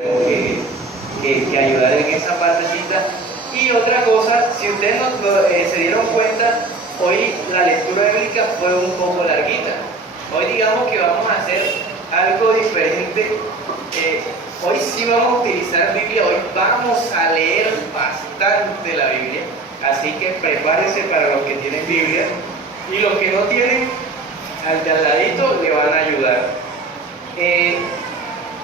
que ayudar en esa partecita. Y otra cosa, si ustedes se dieron cuenta, hoy la lectura bíblica fue un poco larguita. Hoy digamos que vamos a hacer algo diferente. Hoy sí vamos a utilizar Biblia, hoy vamos a leer bastante la Biblia. Así que prepárense para los que tienen Biblia. Y los que no tienen, al de al ladito le van a ayudar.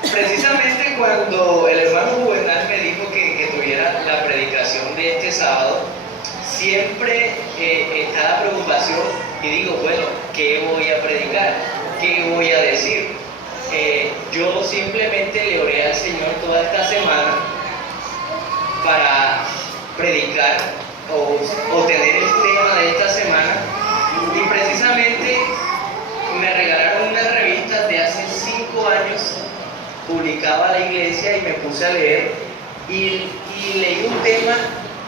Precisamente cuando el hermano Juvenal me dijo que tuviera la predicación de este sábado, siempre está la preocupación y digo, bueno, ¿qué voy a predicar? ¿Qué voy a decir? Yo simplemente le oré al Señor toda esta semana para predicar o tener el tema de esta semana, y precisamente me regalaron una revista de hace 5 años, publicaba la iglesia, y me puse a leer y leí un tema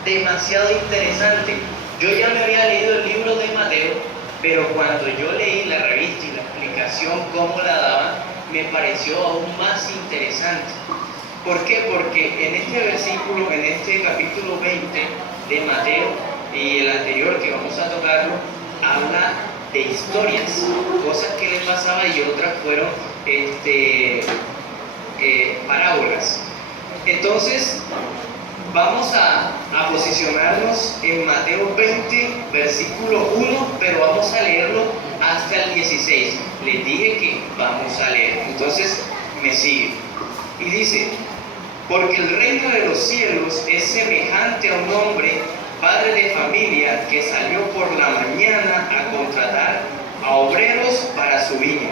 demasiado interesante. Yo ya me había leído el libro de Mateo, pero cuando yo leí la revista y la explicación, cómo la daban, me pareció aún más interesante. ¿Por qué? Porque en este versículo, en este capítulo 20 de Mateo y el anterior que vamos a tocarlo, habla de historias, cosas que le pasaba, y otras fueron parábolas. Entonces vamos a posicionarnos en Mateo 20 versículo 1, pero vamos a leerlo hasta el 16. Les dije que vamos a leer, entonces me siguen. Y dice: porque el reino de los cielos es semejante a un hombre, padre de familia, que salió por la mañana a contratar a obreros para su viña.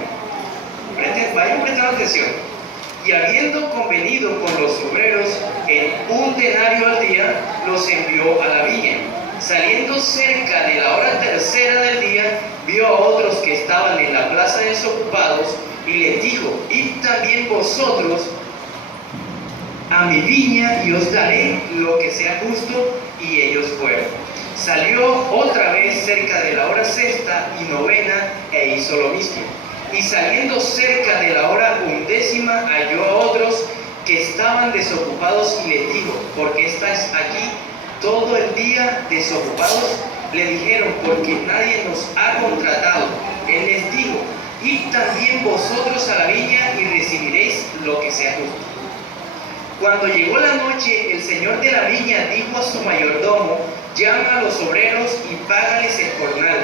Vayan prestando atención. Y habiendo convenido con los obreros en 1 denario al día, los envió a la viña. Saliendo cerca de la hora tercera del día, vio a otros que estaban en la plaza desocupados, y les dijo: id también vosotros a mi viña, y os daré lo que sea justo. Y ellos fueron. Salió otra vez cerca de la hora sexta y novena, e hizo lo mismo. Y saliendo cerca de la hora 11, halló a otros que estaban desocupados, y les dijo: ¿por qué estáis aquí todo el día desocupados? Le dijeron: porque nadie nos ha contratado. Él les dijo: id también vosotros a la viña, y recibiréis lo que sea justo. Cuando llegó la noche, el señor de la viña dijo a su mayordomo: llama a los obreros y págales el jornal,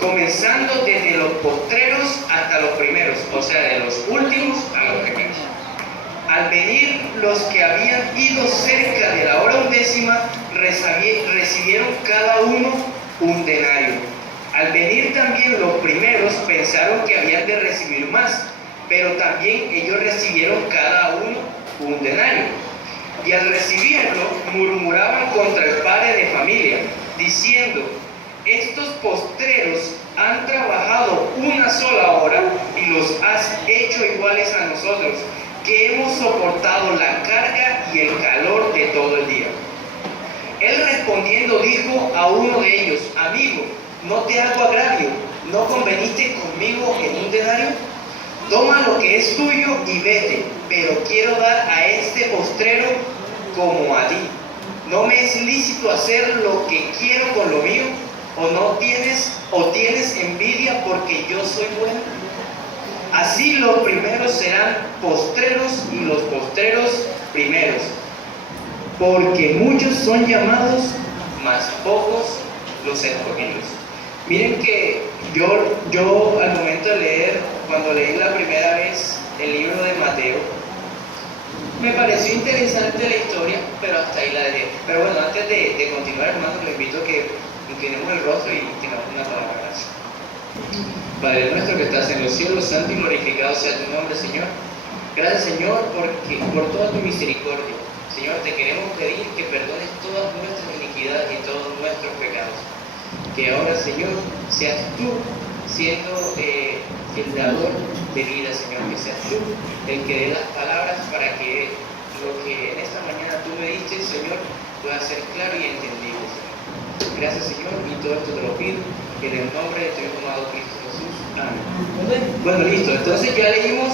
comenzando desde los postreros hasta los primeros, o sea, de los últimos a los primeros. Al venir los que habían ido cerca de la hora 11, recibieron cada uno 1 denario. Al venir también los primeros, pensaron que habían de recibir más, pero también ellos recibieron cada uno 1 denario. Y al recibirlo, murmuraban contra el padre de familia, diciendo: estos postreros han trabajado 1 sola hora, y los has hecho iguales a nosotros, que hemos soportado la carga y el calor de todo el día. Él respondiendo dijo a uno de ellos: amigo, no te hago agravio, ¿no conveniste conmigo en 1 denario? Toma lo que es tuyo y vete, pero quiero dar a este postrero como a ti. ¿No me es lícito hacer lo que quiero con lo mío? ¿O tienes envidia porque yo soy bueno? Así los primeros serán postreros, y los postreros primeros. Porque muchos son llamados, mas pocos los escogidos. Miren que yo al momento de leer, cuando leí la primera vez el libro de Mateo, me pareció interesante la historia, pero hasta ahí la dejé. Pero bueno, antes de continuar, hermanos, les invito a que inclinemos el rostro y tengamos una palabra. Gracias. Padre nuestro que estás en los cielos, santo y glorificado sea tu nombre, Señor. Gracias, Señor, por toda tu misericordia. Señor, te queremos pedir que perdones todas nuestras iniquidades y todos nuestros pecados. Que ahora, Señor, seas tú siendo el dador de vida, Señor, que seas tú el que dé las palabras para que lo que en esta mañana tú me diste, Señor, pueda ser claro y entendible, Señor. Gracias, Señor, y todo esto te lo pido en el nombre de tu Hijo amado Cristo Jesús. Amén. Bueno, listo. Entonces ya leímos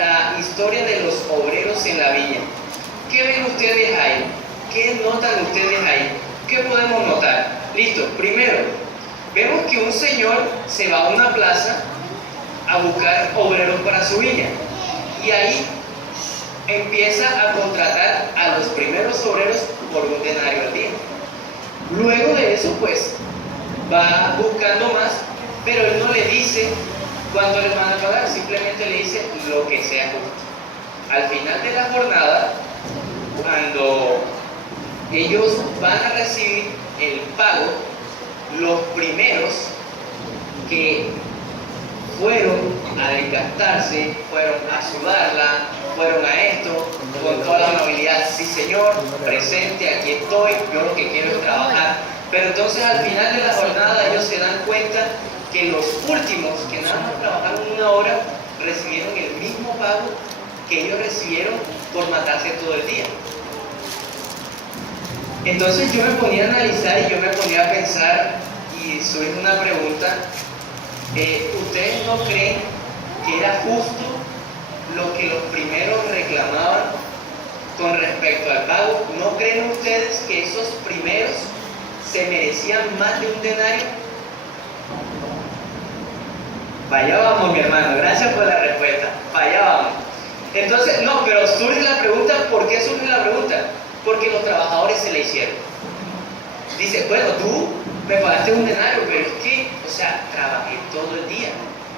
la historia de los obreros en la viña. ¿Qué ven ustedes ahí? ¿Qué notan ustedes ahí? ¿Qué podemos notar? Listo, primero, vemos que un señor se va a una plaza a buscar obreros para su viña y ahí empieza a contratar a los primeros obreros por un denario al día. Luego de eso, pues, va buscando más, pero él no le dice cuánto les van a pagar, simplemente le dice lo que sea justo. Al final de la jornada, cuando ellos van a recibir el pago, los primeros que fueron a desgastarse, fueron a sudarla, fueron a esto, con toda la amabilidad, sí señor, presente, aquí estoy, yo lo que quiero es trabajar. Pero entonces al final de la jornada ellos se dan cuenta que los últimos, que nada más trabajaron una hora, recibieron el mismo pago que ellos recibieron por matarse todo el día. Entonces yo me ponía a analizar y yo me ponía a pensar y surge una pregunta. ¿Ustedes no creen que era justo lo que los primeros reclamaban con respecto al pago? ¿No creen ustedes que esos primeros se merecían más de un denario? Para allá vamos, mi hermano, gracias por la respuesta, para allá vamos. Entonces, no, pero surge la pregunta, ¿por qué surge la pregunta? Porque los trabajadores se le hicieron. Dice, bueno, tú me pagaste un denario, pero es que, o sea, trabajé todo el día.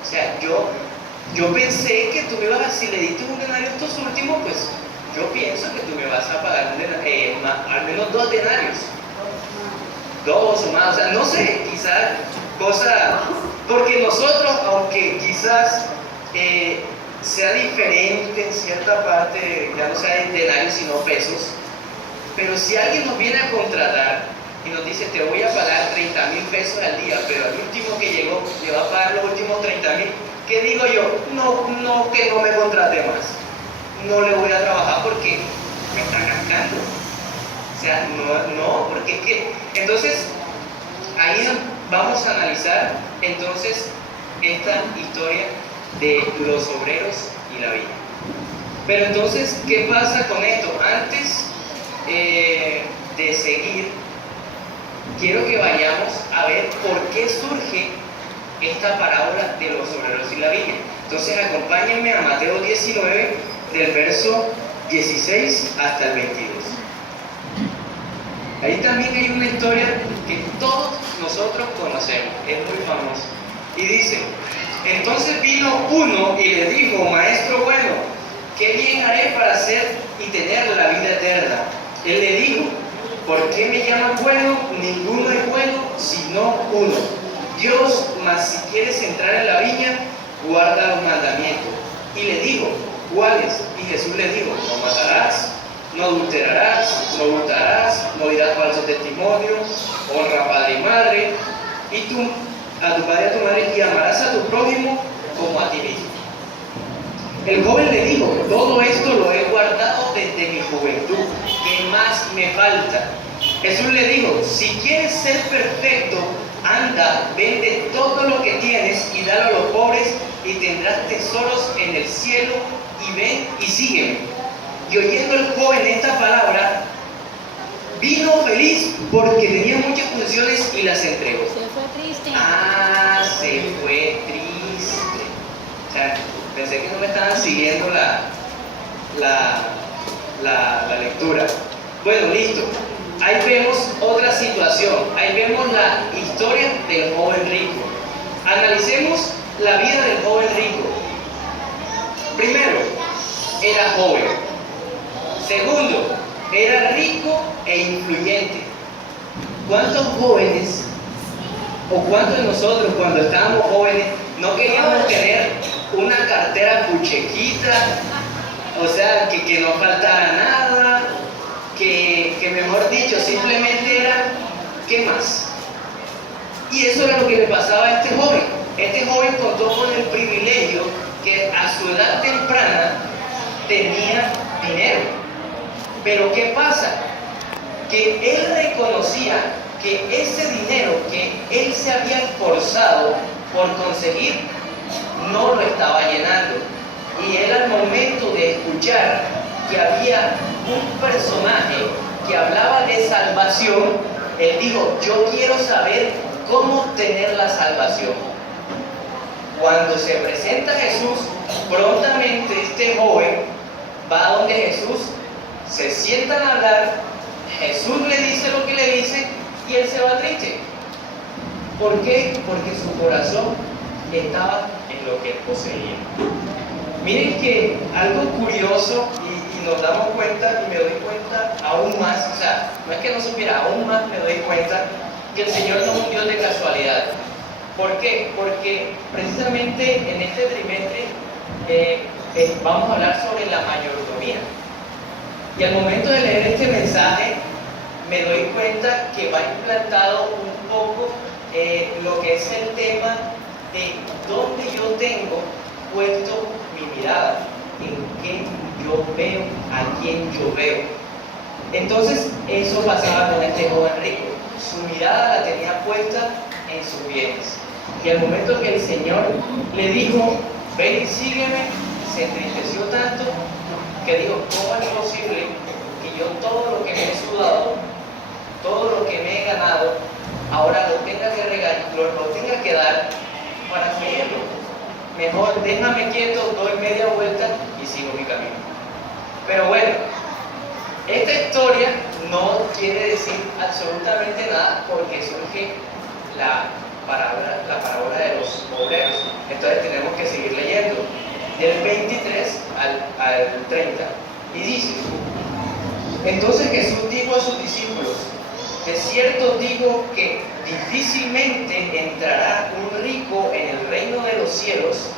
O sea, yo pensé que tú me ibas a, si le diste un denario a estos últimos, pues yo pienso que tú me vas a pagar al menos 2 denarios. 2 o más, o sea, no sé, quizás cosa, porque nosotros, aunque quizás sea diferente en cierta parte, ya no sea en denarios sino pesos, pero si alguien nos viene a contratar y nos dice te voy a pagar 30,000 pesos al día, pero al último que llegó le va a pagar los últimos 30,000, ¿qué digo yo? No, que no me contrate más, no le voy a trabajar porque me están cascando. O sea, no, porque es que, entonces, ahí vamos a analizar entonces esta historia de los obreros y la viña. Pero entonces, ¿qué pasa con esto? Antes de seguir, quiero que vayamos a ver por qué surge esta parábola de los obreros y la viña. Entonces, acompáñenme a Mateo 19, del verso 16 hasta el 22. Ahí también hay una historia que todos nosotros conocemos, es muy famosa. Y dice, entonces vino uno y le dijo, maestro bueno, ¿qué bien haré para hacer y tener la vida eterna? Él le dijo, ¿por qué me llaman bueno? Ninguno es bueno, sino uno, Dios. Mas si quieres entrar en la viña, guarda los mandamientos. Y le dijo, ¿cuáles? Y Jesús le dijo, no matarás, no adulterarás, no hurtarás, no dirás falso testimonio, honra a padre y madre, y tú a tu padre y a tu madre, y amarás a tu prójimo como a ti mismo. El joven le dijo, todo esto lo he guardado desde mi juventud, ¿qué más me falta? Jesús le dijo, si quieres ser perfecto, anda, vende todo lo que tienes y dalo a los pobres, y tendrás tesoros en el cielo, y ven y sígueme. Y oyendo el joven esta palabra, vino feliz porque tenía muchas posesiones y las entregó. Se fue triste. Ah, se fue triste. O sea, pensé que no me estaban siguiendo la lectura. Bueno, listo. Ahí vemos otra situación. Ahí vemos la historia del joven rico. Analicemos la vida del joven rico. Primero, era joven. Segundo, era rico e influyente. ¿Cuántos jóvenes o cuántos de nosotros cuando estábamos jóvenes no queríamos tener una cartera puchequita? O sea, que no faltara nada, que mejor dicho, simplemente era, ¿qué más? Y eso era lo que le pasaba a este joven. Este joven contó con el privilegio que a su edad temprana tenía dinero. Pero ¿qué pasa? Que él reconocía que ese dinero que él se había esforzado por conseguir no lo estaba llenando. Y él, al momento de escuchar que había un personaje que hablaba de salvación, él dijo: yo quiero saber cómo obtener la salvación. Cuando se presenta Jesús, prontamente este joven va a donde Jesús, se sientan a hablar, Jesús le dice lo que le dice y él se va triste. ¿Por qué? Porque su corazón estaba en lo que él poseía. Miren que algo curioso, y nos damos cuenta, y me doy cuenta aún más, o sea, no es que no supiera, aún más me doy cuenta que el Señor no es un Dios de casualidad. ¿Por qué? Porque precisamente en este trimestre vamos a hablar sobre la mayordomía. Y al momento de leer este mensaje, me doy cuenta que va implantado un poco lo que es el tema de dónde yo tengo puesto mi mirada, en qué yo veo, a quién yo veo. Entonces, eso pasaba con este joven rico. Su mirada la tenía puesta en sus bienes. Y al momento que el Señor le dijo: ven y sígueme, se entristeció tanto que dijo: ¿cómo es posible que yo todo lo que me he sudado, todo lo que me he ganado, ahora lo tenga que regalar, lo tenga que dar para seguirlo? Mejor déjame quieto, doy media vuelta y sigo mi camino. Pero bueno, esta historia no quiere decir absolutamente nada, porque surge la parábola de los obreros. Entonces tenemos que seguir leyendo del 23 al 30. Y dice: entonces Jesús dijo a sus discípulos: de cierto digo que difícilmente entrará un rico en el reino de los cielos.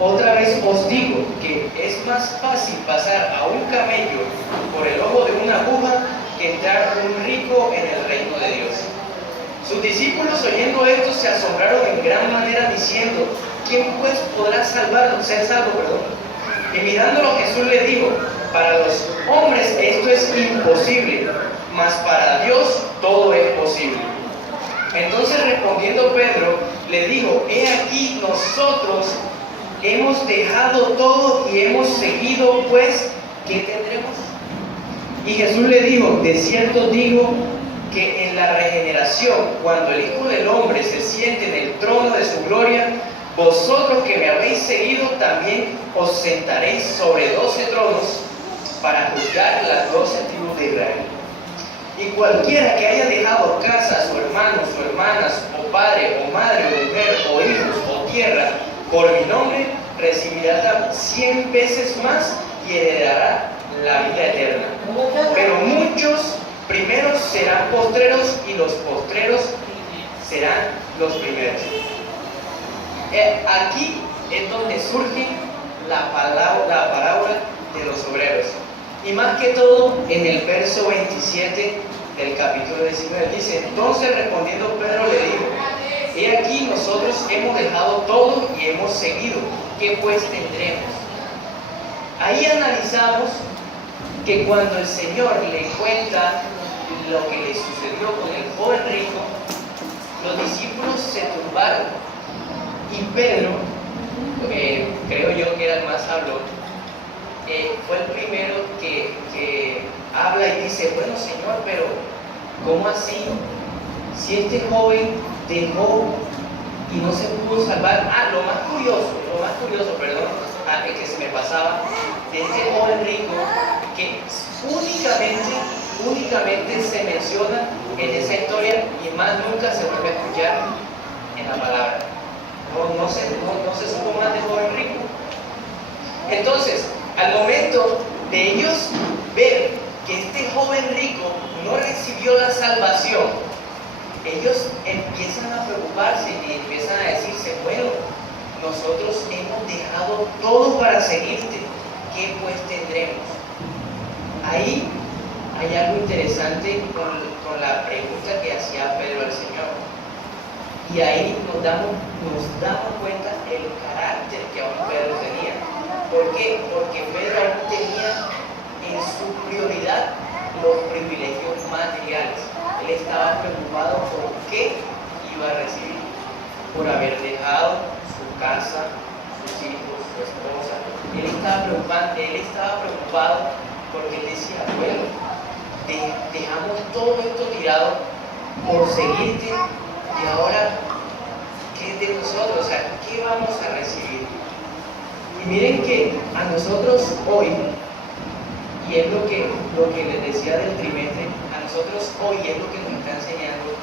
Otra vez os digo que es más fácil pasar a un camello por el ojo de una aguja que entrar un rico en el reino de Dios. Sus discípulos, oyendo esto, se asombraron en gran manera, diciendo: ¿quién pues podrá ser salvo? Y mirándolo, Jesús le dijo: para los hombres esto es imposible, mas para Dios todo es posible. Entonces, respondiendo Pedro, le dijo: he aquí, nosotros hemos dejado todo y hemos seguido, pues, ¿qué tendremos? Y Jesús le dijo: de cierto digo que en la regeneración, cuando el Hijo del Hombre se siente en el trono de su gloria, vosotros que me habéis seguido también os sentaréis sobre 12 tronos para juzgar las 12 tribus de Israel. Y cualquiera que haya dejado casa, a su hermano, su hermanas, o padre, o madre, o mujer, o hijos, o tierra, por mi nombre, recibirá 100 veces más y heredará la vida eterna. Pero muchos primeros serán postreros y los postreros serán los primeros. Aquí es donde surge la parábola de los obreros. Y más que todo en el verso 27 del capítulo 19 dice: entonces respondiendo Pedro le dijo: he aquí, nosotros hemos dejado todo y hemos seguido, ¿qué pues tendremos? Ahí analizamos que cuando el Señor le cuenta lo que le sucedió con el joven rico, los discípulos se turbaron. Y Pedro, creo yo que era el más hablón, fue el primero que habla y dice: bueno, Señor, pero ¿cómo así? Si este joven dejó y no se pudo salvar. Lo más curioso, perdón, que se me pasaba, de este joven rico, que únicamente se menciona en esa historia y más nunca se vuelve a escuchar en la palabra. No se supo más de joven rico. Entonces, al momento de ellos ver que este joven rico no recibió la salvación, ellos empiezan a preocuparse y empiezan a decirse: bueno, nosotros hemos dejado todo para seguirte, ¿qué pues tendremos? Ahí hay algo interesante con la pregunta que hacía Pedro al Señor. Y ahí nos damos cuenta el carácter que aún Pedro tenía. ¿Por qué? Porque Pedro aún tenía en su prioridad los privilegios materiales. Él estaba preocupado por qué iba a recibir, por haber dejado su casa, sus hijos, su esposa, preocupado porque él decía, bueno, dejamos todo esto tirado por seguirte y ahora, ¿qué es de nosotros? O sea, ¿qué vamos a recibir? Y miren que a nosotros hoy, y es lo que les decía del trimestre, a nosotros hoy es lo que nos está enseñando,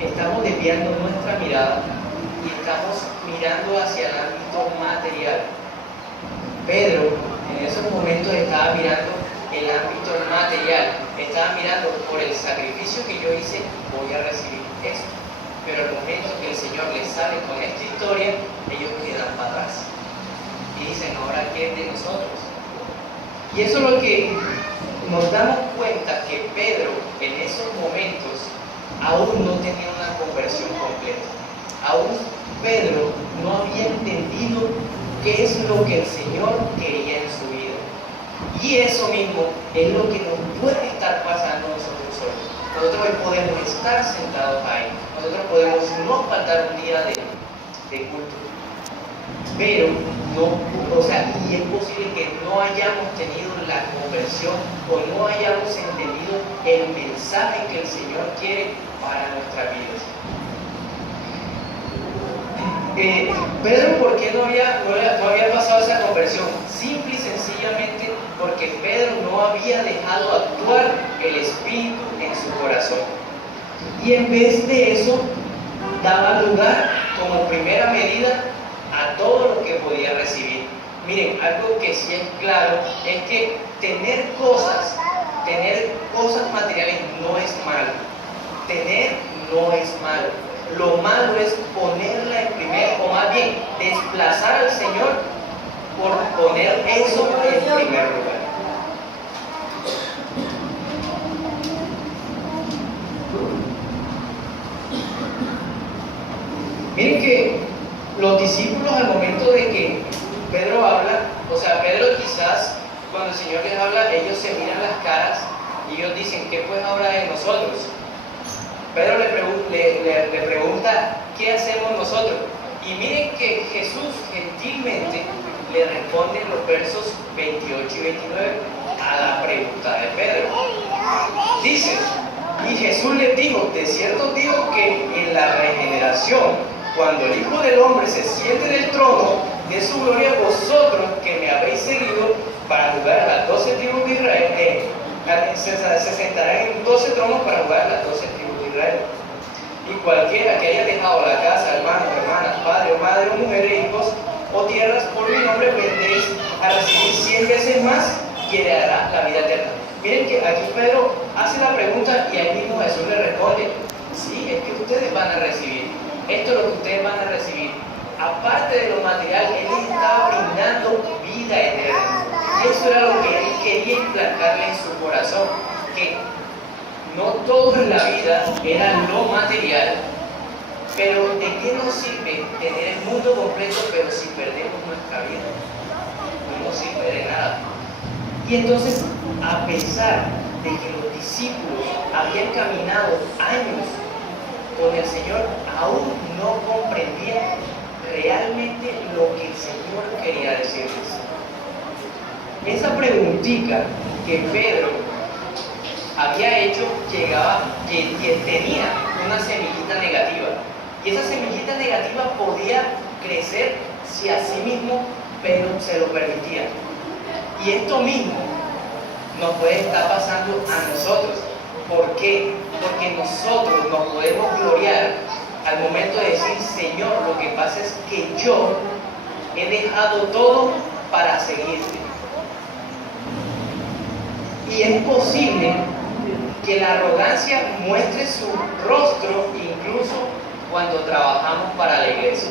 estamos desviando nuestra mirada y estamos mirando hacia el ámbito material. Pedro en esos momentos estaba mirando el ámbito material, estaba mirando por el sacrificio que yo hice, voy a recibir esto. Pero al momento que el Señor les sale con esta historia, ellos quedan para atrás y dicen, ahora ¿qué es de nosotros? Y eso es lo que nos damos cuenta, que Pedro en esos momentos aún no tenía una conversión completa. Aún Pedro no había entendido qué es lo que el Señor quería en su vida. Y eso mismo es lo que nos puede estar pasando a nosotros hoy. Nosotros hoy podemos estar sentados ahí. Nosotros podemos no faltar un día de culto. Pero no, y es posible que no hayamos tenido la conversión o no hayamos entendido el mensaje que el Señor quiere para nuestras vidas. Pedro, ¿por qué no había pasado esa conversión? Simple y sencillamente porque Pedro no había dejado actuar el Espíritu en su corazón. Y en vez de eso, daba lugar como primera medida a todo lo que podía recibir. Miren, algo que sí es claro es que tener cosas materiales no es malo. Tener no es malo. Lo malo es ponerla en primer, o más bien, desplazar al Señor por poner eso en primer lugar. Miren que los discípulos, al momento de que Pedro habla, Pedro quizás cuando el Señor les habla, ellos se miran las caras y ellos dicen, ¿qué pues ahora de nosotros? Pedro le pregunta, ¿qué hacemos nosotros? Y miren que Jesús gentilmente le responde en los versos 28 y 29 a la pregunta de Pedro. Dice, y Jesús les dijo, de cierto digo que en la regeneración, cuando el Hijo del Hombre se siente en el trono de su gloria, vosotros que me habéis seguido para jugar a las 12 tribus de Israel, se sentarán en 12 tronos para jugar a las 12 tribus de Israel. Y cualquiera que haya dejado la casa, hermanos, hermanas, padre o madre, o mujeres, hijos o tierras, por mi nombre vendréis a recibir 100 veces más y heredará la vida eterna. Miren que aquí Pedro hace la pregunta y ahí mismo Jesús le responde, sí, es que ustedes van a recibir. Esto es lo que ustedes van a recibir. Aparte de lo material, Él les estaba brindando vida eterna. Y eso era lo que Él quería implantarle en su corazón. Que no todo en la vida era lo material, pero ¿de qué nos sirve tener el mundo completo, pero si perdemos nuestra vida? No nos sirve de nada. Y entonces, a pesar de que los discípulos habían caminado años con el Señor, aún no comprendían realmente lo que el Señor quería decirles. Esa preguntita que Pedro había hecho tenía una semillita negativa, y esa semillita negativa podía crecer si a sí mismo Pedro se lo permitía. Y esto mismo nos puede estar pasando a nosotros. ¿Por qué? Porque nosotros nos podemos gloriar al momento de decir, Señor, lo que pasa es que yo he dejado todo para seguirte. Y es posible que la arrogancia muestre su rostro incluso cuando trabajamos para la iglesia.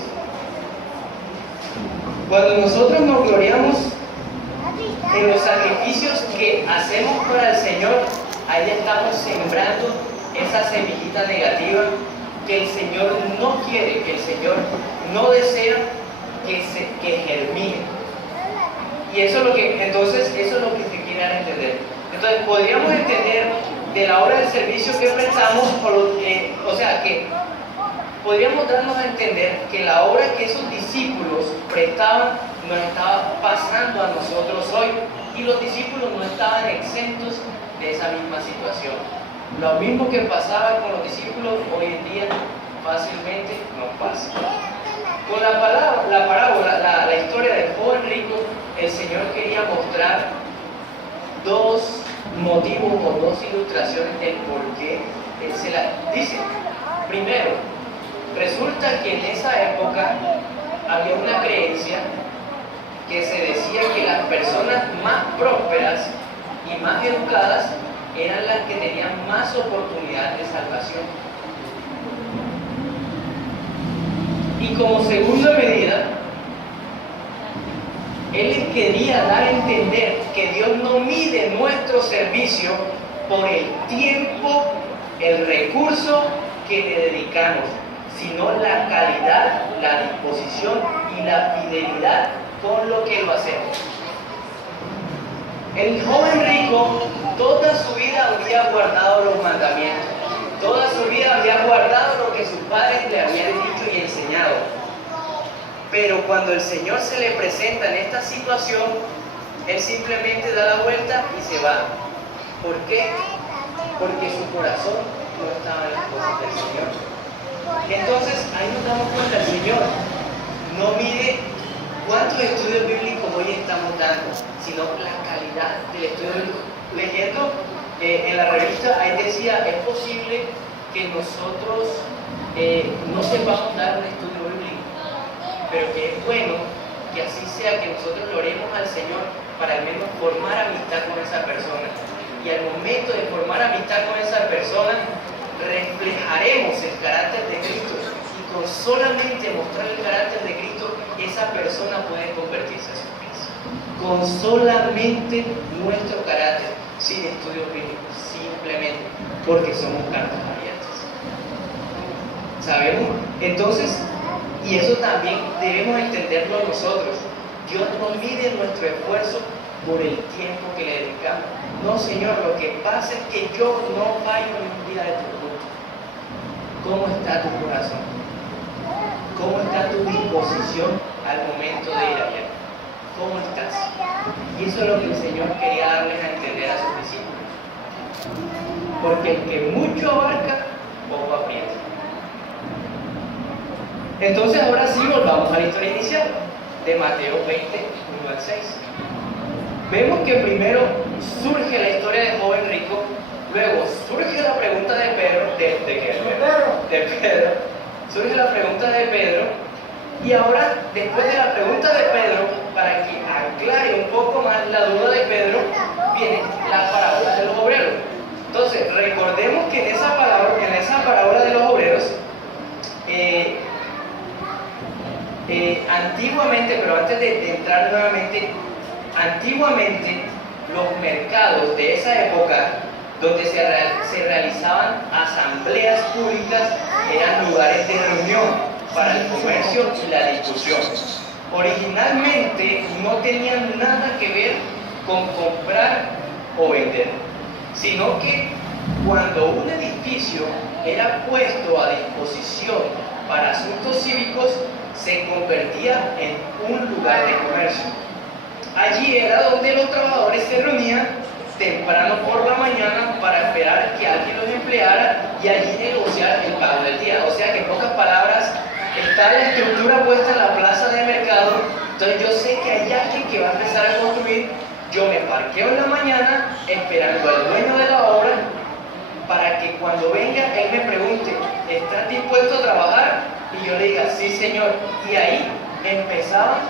Cuando nosotros nos gloriamos en los sacrificios que hacemos para el Señor, ahí estamos sembrando esa semillita negativa que el Señor no quiere, que el Señor no desea que germine. Y eso es lo que se quiere dar a entender. Entonces podríamos entender de la hora del servicio que prestamos, que podríamos darnos a entender que la obra que esos discípulos prestaban nos estaba pasando a nosotros hoy, y los discípulos no estaban exentos de esa misma situación. Lo mismo que pasaba con los discípulos hoy en día fácilmente nos pasa. Con la parábola, la historia del joven rico, el Señor quería mostrar dos motivos o dos ilustraciones del por qué Él se la dice. Primero, resulta que en esa época había una creencia que se decía que las personas más prósperas y más educadas eran las que tenían más oportunidades de salvación. Y como segunda medida, Él les quería dar a entender que Dios no mide nuestro servicio por el tiempo, el recurso que le dedicamos, sino la calidad, la disposición y la fidelidad con lo que lo hacemos. El joven rico toda su vida había guardado los mandamientos, toda su vida había guardado lo que sus padres le habían dicho y enseñado. Pero cuando el Señor se le presenta en esta situación, Él simplemente da la vuelta y se va. ¿Por qué? Porque su corazón no estaba en las cosas del Señor. Entonces ahí nos damos cuenta, el Señor no mide cuántos estudios bíblicos hoy estamos dando, sino la calidad del estudio bíblico. Leyendo en la revista, ahí decía, es posible que nosotros no sepamos dar un estudio bíblico, pero que es bueno que así sea, que nosotros le oremos al Señor para al menos formar amistad con esa persona. Y al momento de formar amistad con esa persona, reflejaremos el carácter de Cristo, y con solamente mostrar el carácter de Cristo, esa persona puede convertirse a su pies. Con solamente nuestro carácter, sin estudios bíblicos, simplemente porque somos cartas abiertas. ¿Sabemos? Entonces, y eso también debemos entenderlo nosotros. Dios no mide nuestro esfuerzo por el tiempo que le dedicamos. No, Señor, lo que pasa es que yo no fallo en un día de tu culto. ¿Cómo está tu corazón? ¿Cómo está tu disposición al momento de ir allá? ¿Cómo estás? Y eso es lo que el Señor quería darles a entender a sus discípulos. Porque el que mucho abarca, poco aprieta. Entonces ahora sí volvamos a la historia inicial de Mateo 20, 1 al 6. Vemos que primero surge la historia del joven rico, luego surge la pregunta de Pedro, surge la pregunta de Pedro, y ahora, después de la pregunta de Pedro, para que aclare un poco más la duda de Pedro, viene la parábola de los obreros. Entonces, recordemos que en esa parábola de los obreros, antiguamente, pero antes de entrar nuevamente, antiguamente los mercados de esa época, donde se realizaban asambleas públicas, eran lugares de reunión para el comercio y la discusión. Originalmente no tenían nada que ver con comprar o vender, sino que cuando un edificio era puesto a disposición para asuntos cívicos, se convertía en un lugar de comercio. Allí era donde los trabajadores se reunían temprano por la mañana para esperar que alguien los empleara y allí negociar el pago del día. O sea que en pocas palabras, está la estructura puesta en la plaza de mercado. Entonces yo sé que hay alguien que va a empezar a construir. Yo me parqueo en la mañana esperando al dueño de la obra para que cuando venga él me pregunte, ¿estás dispuesto a trabajar? Y yo le diga, sí señor. Y ahí empezaban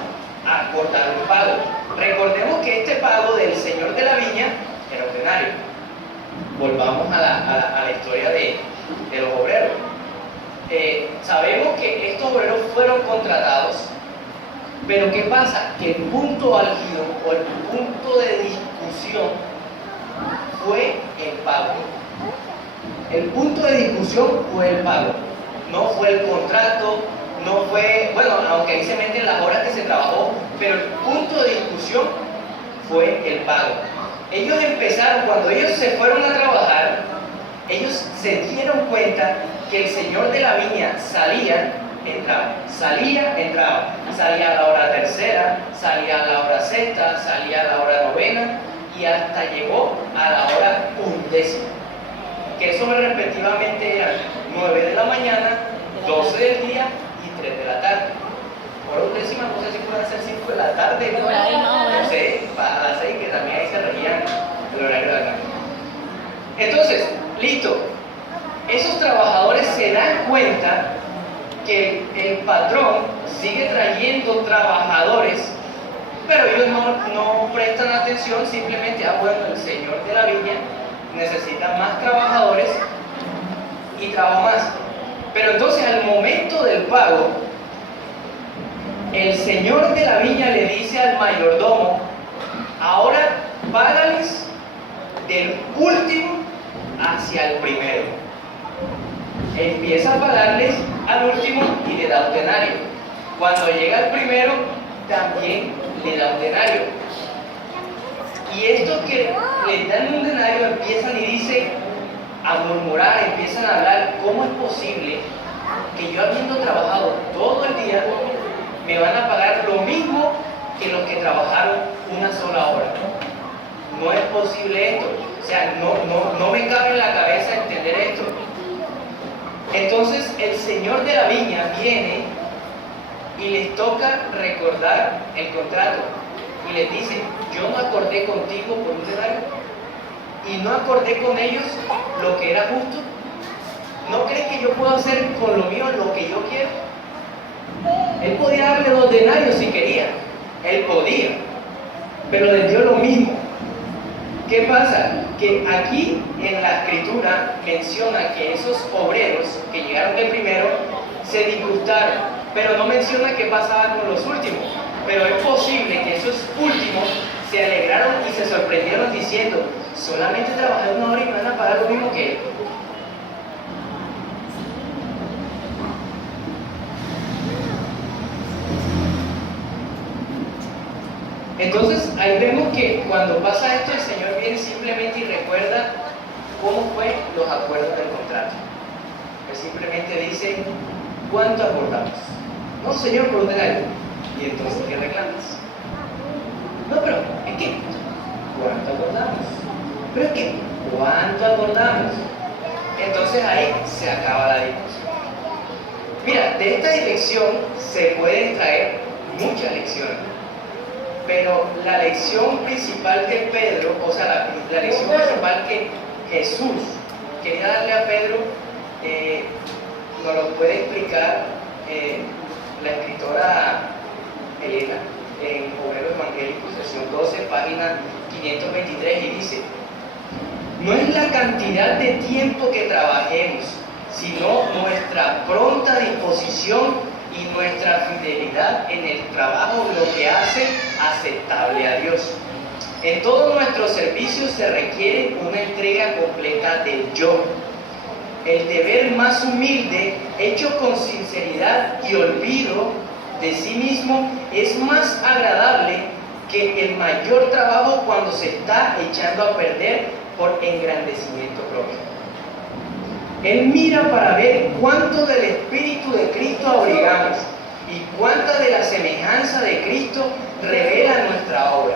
a acordar un pago. Recordemos que este pago del señor de la viña era ordinario. Volvamos a la historia de los obreros. Sabemos que estos obreros fueron contratados, pero ¿qué pasa? Que el punto álgido o el punto de discusión fue el pago. El punto de discusión fue el pago, no fue el contrato, no fue, bueno, aunque ahí se meten las horas que se trabajó, pero el punto de discusión fue el pago. Ellos empezaron, cuando ellos se fueron a trabajar, ellos se dieron cuenta que el señor de la viña salía entraba. Salía, entraba. Salía a la hora tercera, salía a la hora sexta, salía a la hora novena y hasta llegó a la hora undécima. Que eso respectivamente eran 9 de la mañana, 12 del día y 3 de la tarde. Hora undécima, no sé si pueden ser 5 de la tarde, no sé, para las 6, que también ahí se regían el horario de acá. Entonces, listo. Esos trabajadores se dan cuenta que el patrón sigue trayendo trabajadores, pero ellos no prestan atención, simplemente, bueno, el señor de la viña necesita más trabajadores y trabaja más. Pero entonces al momento del pago, el señor de la viña le dice al mayordomo: ahora págales del último hacia el primero. Empieza a pagarles al último y le da un denario. Cuando llega el primero, también le da un denario. Y estos que les dan un denario empiezan y dicen a murmurar, empiezan a hablar: ¿cómo es posible que yo, habiendo trabajado todo el día, me van a pagar lo mismo que los que trabajaron una sola hora? No es posible esto. O sea, no me cabe en la cabeza entender esto. Entonces el señor de la viña viene y les toca recordar el contrato y les dice: yo no acordé contigo por un denario y no acordé con ellos lo que era justo. ¿No crees que yo puedo hacer con lo mío lo que yo quiero? Él podía darle 2 denarios si quería, él podía, pero les dio lo mismo. ¿Qué pasa? Que aquí en la escritura menciona que esos obreros que llegaron de primero se disgustaron, pero no menciona qué pasaba con los últimos. Pero es posible que esos últimos se alegraron y se sorprendieron diciendo: solamente trabajé 1 hora y me van a pagar lo mismo que él. Entonces ahí vemos que cuando pasa esto, el Señor viene simplemente y recuerda cómo fue los acuerdos del contrato. Él simplemente dice: ¿cuánto acordamos? No, Señor, por un denario. ¿Y entonces qué reclamas? No, pero es que, ¿cuánto acordamos? Pero es que, ¿cuánto acordamos? Entonces ahí se acaba la discusión. Mira, de esta dirección se pueden extraer muchas lecciones. Pero la lección principal de Pedro, o sea, la lección principal que Jesús quería darle a Pedro, nos lo puede explicar la escritora Elena en Obreros Evangélicos, sección 12, página 523, y dice: no es la cantidad de tiempo que trabajemos, sino nuestra pronta disposición y nuestra fidelidad en el trabajo lo que hace aceptable a Dios. En todos nuestros servicios se requiere una entrega completa del yo. El deber más humilde, hecho con sinceridad y olvido de sí mismo, es más agradable que el mayor trabajo cuando se está echando a perder por engrandecimiento propio. Él mira para ver cuánto del Espíritu de Cristo abrigamos y cuánta de la semejanza de Cristo revela nuestra obra.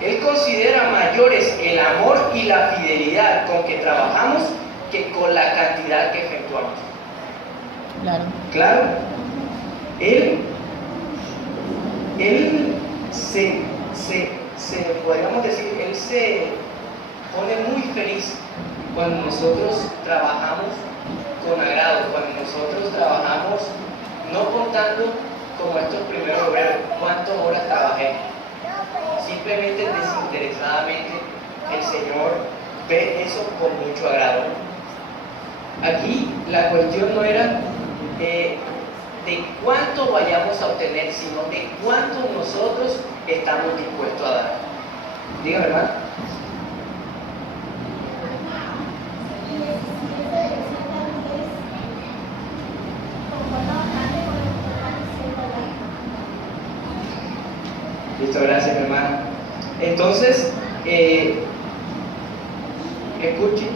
Él considera mayores el amor y la fidelidad con que trabajamos que con la cantidad que efectuamos. Claro. Él podríamos decir, él se pone muy feliz cuando nosotros trabajamos con agrado, cuando nosotros trabajamos no contando como estos primeros obreros cuántas horas trabajé, simplemente desinteresadamente. El Señor ve eso con mucho agrado. Aquí la cuestión no era de cuánto vayamos a obtener, sino de cuánto nosotros estamos dispuestos a dar. Dígame, hermano. Listo, gracias, mi hermano. Entonces, escuche,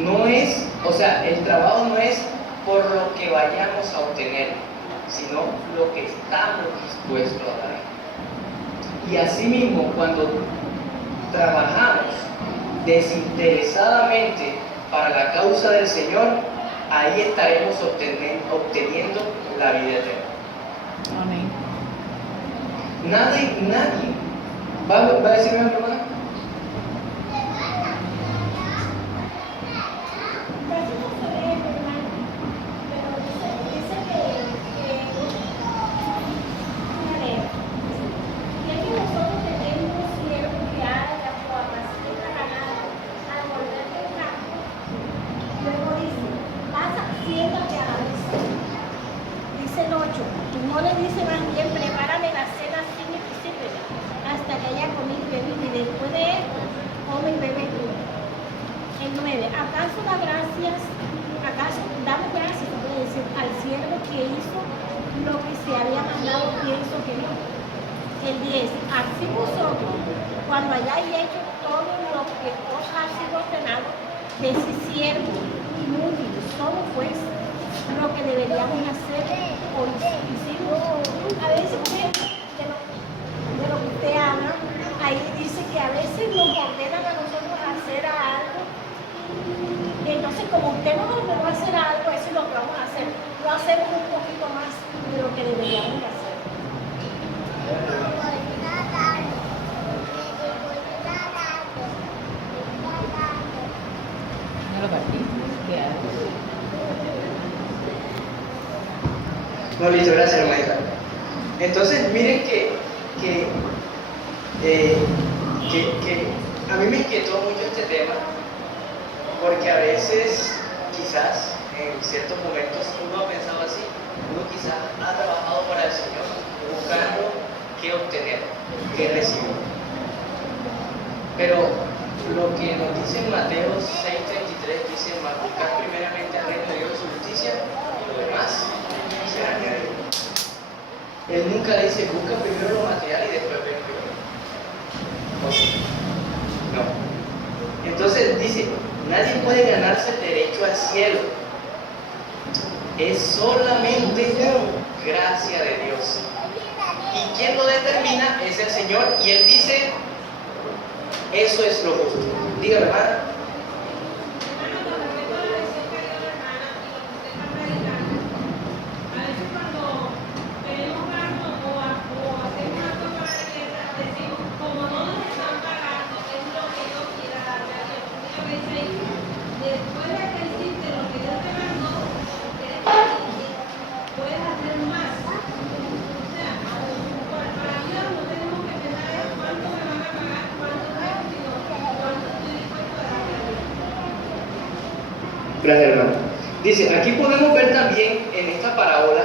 no es, o sea, el trabajo no es por lo que vayamos a obtener, sino lo que estamos dispuestos a dar. Y asimismo, cuando trabajamos desinteresadamente para la causa del Señor, ahí estaremos obteniendo la vida eterna. Amén. Nadie. ¿Va a decirme algo, hermana? Dice el 8, y no le dice más bien, prepárame la cena sin mi sírvela, hasta que haya comido y bebido, y después de esto, come y bebe tú. El 9, ¿acaso damos gracias, se puede decir, al siervo que hizo lo que se había mandado? Pienso que no. El 10, así vosotros, cuando hayáis hecho todo lo que os ha sido ordenado, decís siervos inútiles, somos pues lo que deberíamos hacer o hicimos. A veces, por ejemplo, de lo que usted habla, ahí dice que a veces nos ordenan a nosotros hacer algo. Entonces, como usted nos ordenó hacer algo, eso es lo que vamos a hacer. Lo hacemos un poquito más de lo que deberíamos hacer. No lo partí. ¿Qué hago? No, listo, gracias, hermanita. Entonces, miren que a mí me inquietó mucho este tema, porque a veces, quizás, en ciertos momentos, uno ha pensado así, uno quizás ha trabajado para el Señor, buscando qué obtener, qué recibir. Pero lo que nos dice en Mateo 6:33, dice, buscar primeramente el reino de Dios y su justicia, y lo demás será añadido. Él nunca dice, busca primero lo material y después ven yo. ¿O sí? No. Entonces dice, nadie puede ganarse el derecho al cielo. Es solamente gracia de Dios. Y quien lo determina es el Señor. Y Él dice, eso es lo justo. Diga, hermana. Gracias, hermano. Dice, aquí podemos ver también en esta parábola